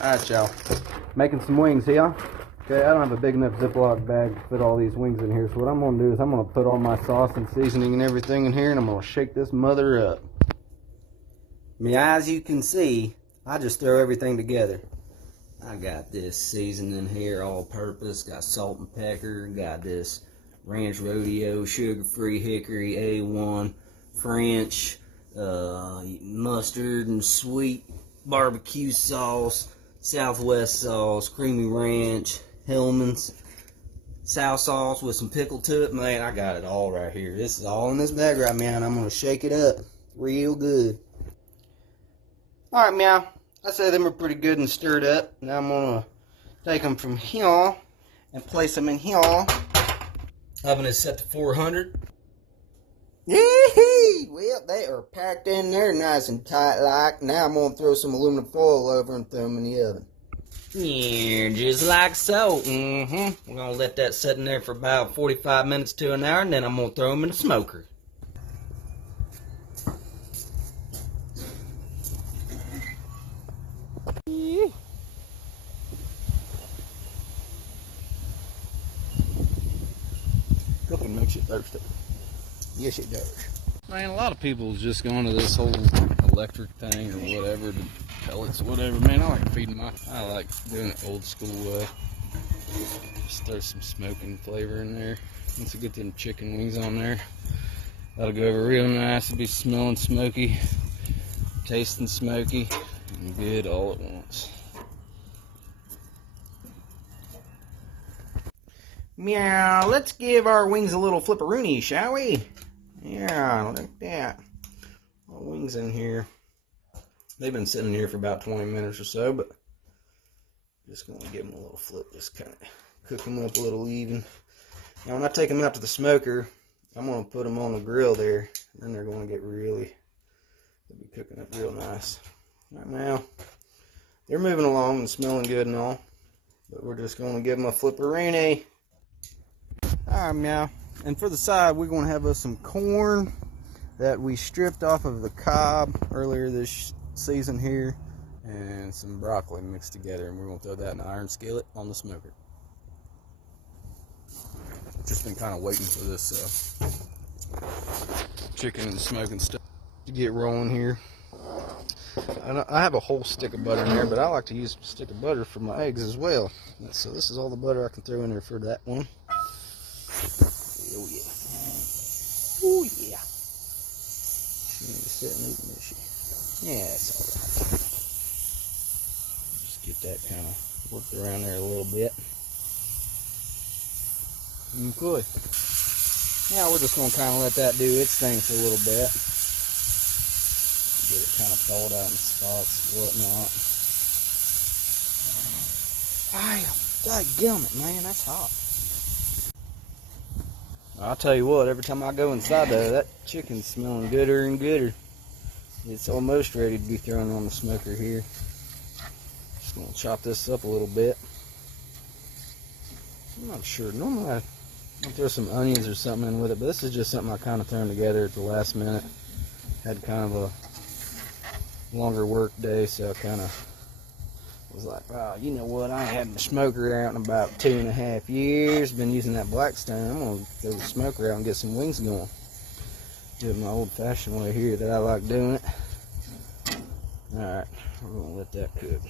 Alright, y'all. Making some wings here. Okay, I don't have a big enough Ziploc bag to fit all these wings in here, so what I'm going to do is I'm going to put all my sauce and seasoning and everything in here, and I'm going to shake this mother up. As you can see, I just throw everything together. I got this seasoning here, all purpose, got salt and pepper, got this Ranch Rodeo, sugar-free hickory, A1, French, mustard and sweet barbecue sauce, Southwest sauce, creamy ranch, Hellman's, sour sauce with some pickle to it. Man, I got it all right here. This is all in this bag right now, and I'm going to shake it up real good. Alright, meow. I say them are pretty good and stirred up. Now I'm going to take them from here and place them in here. Oven is set to 400. Yee-hee! Well, they are packed in there nice and tight like. Now I'm going to throw some aluminum foil over and throw them in the oven. Yeah, just like so. We're going to let that sit in there for about 45 minutes to an hour, and then I'm going to throw them in the smoker. Cooking makes you thirsty. Yes, it does. Man, a lot of people is just going to this whole electric thing or whatever, the pellets or whatever. Man, I like feeding I like doing it old school way. Just throw some smoking flavor in there. Once you get them chicken wings on there, that'll go over real nice. It'll be smelling smoky, tasting smoky, and good all at once. Meow, let's give our wings a little flipperoonie, shall we? Yeah, like that. Little wings in here. They've been sitting here for about 20 minutes or so, but just going to give them a little flip, just kind of cook them up a little even. Now, when I take them out to the smoker, I'm going to put them on the grill there, and then they're going to get they'll be cooking up real nice. Right now, they're moving along and smelling good and all, but we're just going to give them a flipperoonie. Alright, meow. And for the side, we're going to have us some corn that we stripped off of the cob earlier this season here, and some broccoli mixed together, and we're going to throw that in the iron skillet on the smoker. Just been kind of waiting for this chicken and smoking stuff to get rolling here. I have a whole stick of butter in there, but I like to use a stick of butter for my eggs as well. So this is all the butter I can throw in there for that one. Oh yeah. Oh yeah. She ain't sitting eating, is she? Yeah, it's alright. Just get that kind of worked around there a little bit. Okay. Now we're just going to kind of let that do its thing for a little bit. Get it kind of thawed out in spots and whatnot. Dadgummit, man, that's hot. I'll tell you what, every time I go inside there, that chicken's smelling gooder and gooder. It's almost ready to be thrown on the smoker here. Just going to chop this up a little bit. I'm not sure. Normally I'll throw some onions or something in with it, but this is just something I kind of thrown together at the last minute. Had kind of a longer work day, so I kind of was like, wow, you know what, I ain't had my smoker out in about 2.5 years. Been using that Blackstone. I'm going to go to the smoker out and get some wings going. Do it my old-fashioned way here that I like doing it. Alright, we're going to let that cook.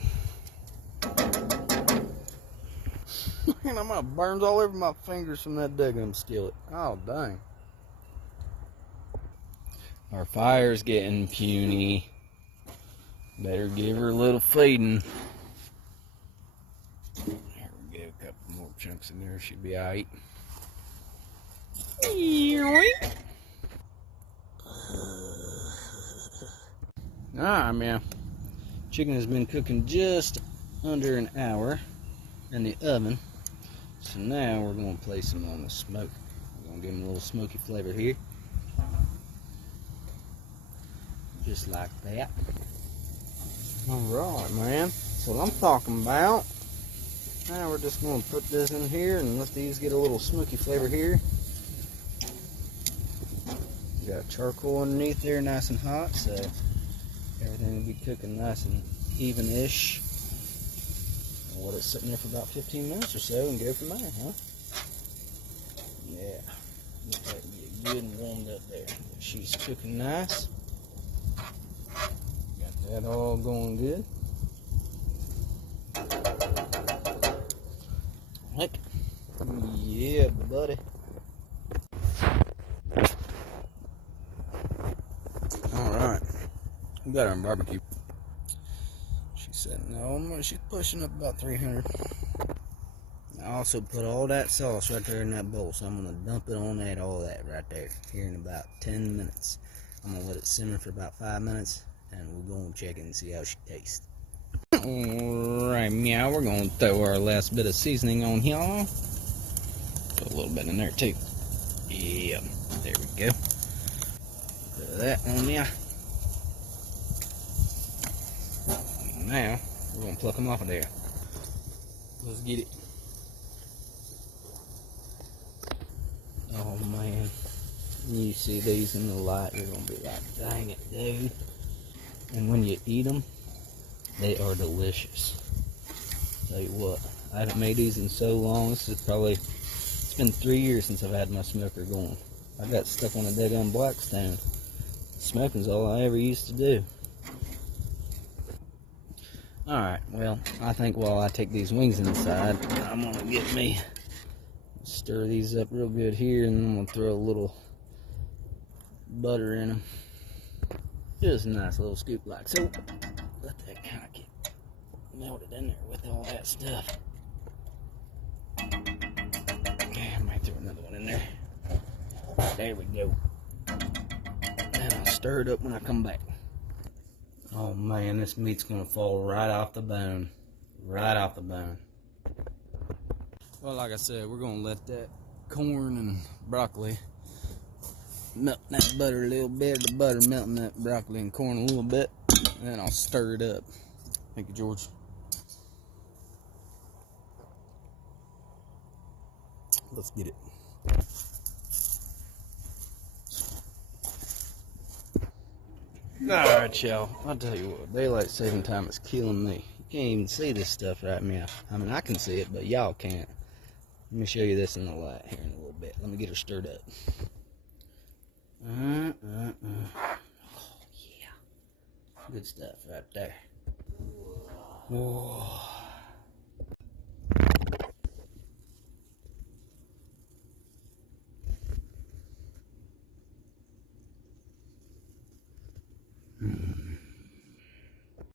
Man, I'm going to burns all over my fingers from that daggum skillet. Oh, dang. Our fire's getting puny. Better give her a little feeding. There we go, a couple more chunks in there, should be alright. Alright, man. Chicken has been cooking just under an hour in the oven. So now we're going to place them on the smoke. We're going to give them a little smoky flavor here. Just like that. Alright, man. That's what I'm talking about. Now we're just going to put this in here and let these get a little smoky flavor here. Got charcoal underneath there, nice and hot, so everything will be cooking nice and even-ish. let it sit in there for about 15 minutes or so and go from there, huh? Yeah. Let that get good and warmed up there. She's cooking nice. Got that all going good. Like, yeah, buddy. Alright. We got her on barbecue. She said no, she's pushing up about 300. I also put all that sauce right there in that bowl, so I'm going to dump it on that, all that right there, here in about 10 minutes. I'm going to let it simmer for about 5 minutes, and we'll go and check it and see how she tastes. Alright, meow, we're going to throw our last bit of seasoning on here. Put a little bit in there, too. Yeah, there we go. Put that on there. Now, we're going to pluck them off of there. Let's get it. Oh man, when you see these in the light, you're going to be like, dang it, dude. And when you eat them, they are delicious. Tell you what, I haven't made these in so long. This is probably, it's been 3 years since I've had my smoker going. I got stuck on a daggone Blackstone. Smoking's all I ever used to do. Alright, well, I think while I take these wings inside, I'm going to get me, stir these up real good here, and I'm going to throw a little butter in them. Just a nice little scoop like so. Let that kind of get melted in there with all that stuff. Okay, I might throw another one in there. There we go. And I'll stir it up when I come back. Oh man, this meat's gonna fall right off the bone. Right off the bone. Well, like I said, we're gonna let that corn and broccoli melt in that butter a little bit. The butter melting that broccoli and corn a little bit. And then I'll stir it up. Thank you, George. Let's get it. Alright, y'all. I'll tell you what, daylight saving time is killing me. You can't even see this stuff right now. I mean, I can see it, but y'all can't. Let me show you this in the light here in a little bit. Let me get her stirred up. Oh, yeah. Good stuff right there. Whoa.